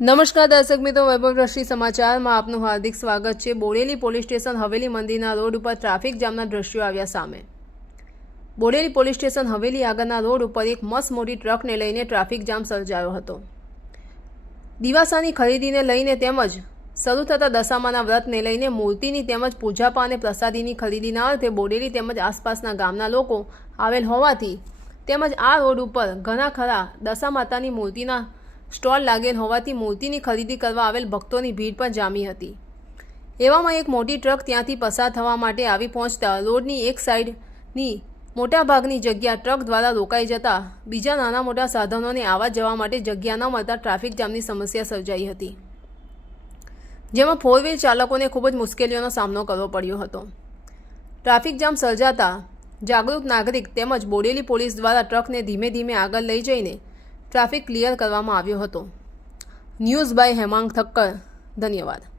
નમસ્કાર દર્શક મિત્રો વૈભવ દ્રષ્ટિ સમાચારમાં આપનું હાર્દિક સ્વાગત છે. બોડેલી પોલીસ સ્ટેશન હવેલી મંદિરના રોડ ઉપર ટ્રાફિક જામના દ્રશ્યો આવ્યા સામે. બોડેલી પોલીસ સ્ટેશન હવેલી આગળના રોડ ઉપર એક મસ્ત મોટી ટ્રકને લઈને ટ્રાફિક જામ સર્જાયો હતો. દિવાસાની ખરીદીને લઈને તેમજ શરૂ થતા દશામાના વ્રતને લઈને મૂર્તિની તેમજ પૂજાપા અને પ્રસાદીની ખરીદીના અર્થે બોડેલી તેમજ આસપાસના ગામના લોકો આવેલ હોવાથી તેમજ આ રોડ ઉપર ઘણા ખરા દશા માતાની મૂર્તિના સ્ટોલ લાગેલ હોવાથી મૂર્તિની ખરીદી કરવા આવેલ ભક્તોની ભીડ પણ જામી હતી. એવામાં એક મોટી ટ્રક ત્યાંથી પસાર થવા માટે આવી પહોંચતા રોડની એક સાઈડની મોટાભાગની જગ્યા ટ્રક દ્વારા રોકાઈ જતા બીજા નાના મોટા સાધનોને આવવા જવા માટે જગ્યા ન મળતા ટ્રાફિક જામની સમસ્યા સર્જાઈ હતી. જેમાં ફોર વ્હીલ ચાલકોને ખૂબ જ મુશ્કેલીઓનો સામનો કરવો પડ્યો હતો. ટ્રાફિક જામ સર્જાતા જાગૃત નાગરિક તેમજ બોડેલી પોલીસ દ્વારા ટ્રકને ધીમે ધીમે આગળ લઈ જઈને ટ્રાફિક ક્લિયર કરવામાં આવ્યો હતો. News by Hemang Thakkar. ધન્યવાદ.